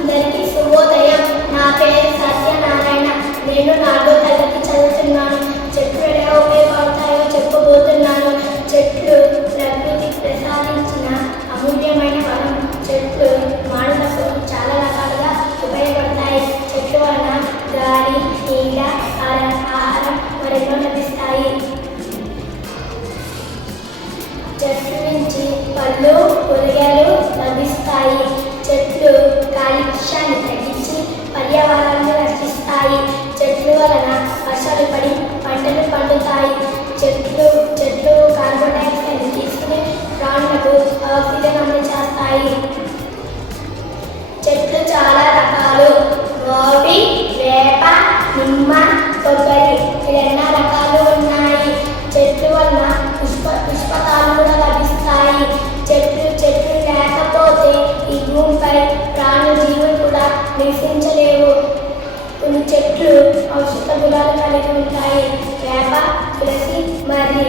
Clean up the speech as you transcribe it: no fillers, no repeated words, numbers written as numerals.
అందరికీ శుభోదయం. నా పేరు సత్యనారాయణ. నేను 4వ తరగతి చదువుతున్నాను. చెట్లు ఎలా ఉపయోగపడతాయో చెప్పబోతున్నాను. చెట్లు ప్రకృతి ప్రసాదించిన అమూల్యమైన వరం. చెట్లు మానవులకు చాలా రకాలుగా ఉపయోగపడతాయి. చెట్ల వలన గాలి, నీడ, ఆహారం మరెన్నో లభిస్తాయి. చెట్ల నుంచి పళ్ళు, కూరగాయలు లభిస్తాయి. చెట్లు కాలుష్యాన్ని తగ్గించి పర్యావరణాన్ని రక్షిస్తాయి. చెట్లు వలన వర్షాలు పడి పంటలు పండుతాయి. చెట్లు కార్బన్ డైఆక్సైడ్ తీసుకుని ప్రాణులకు ఆక్సిజన్ అందజేస్తాయి. చెట్లు చాలా రకాలు. మామిడి, వేప, నిమ్మ, కొబ్బరి ఇలా రకాలు ఉన్నాయి. చెట్ల వలన పుష్పకాలు కూడా లభిస్తాయి. చెట్లు లేకపోతే ఈ భూమిపై జీవులు కూడా నివసించలేవు. కొన్ని చెట్లు ఔషధ గుణాలు కలిగి ఉంటాయి. వేప, తులసి మరియు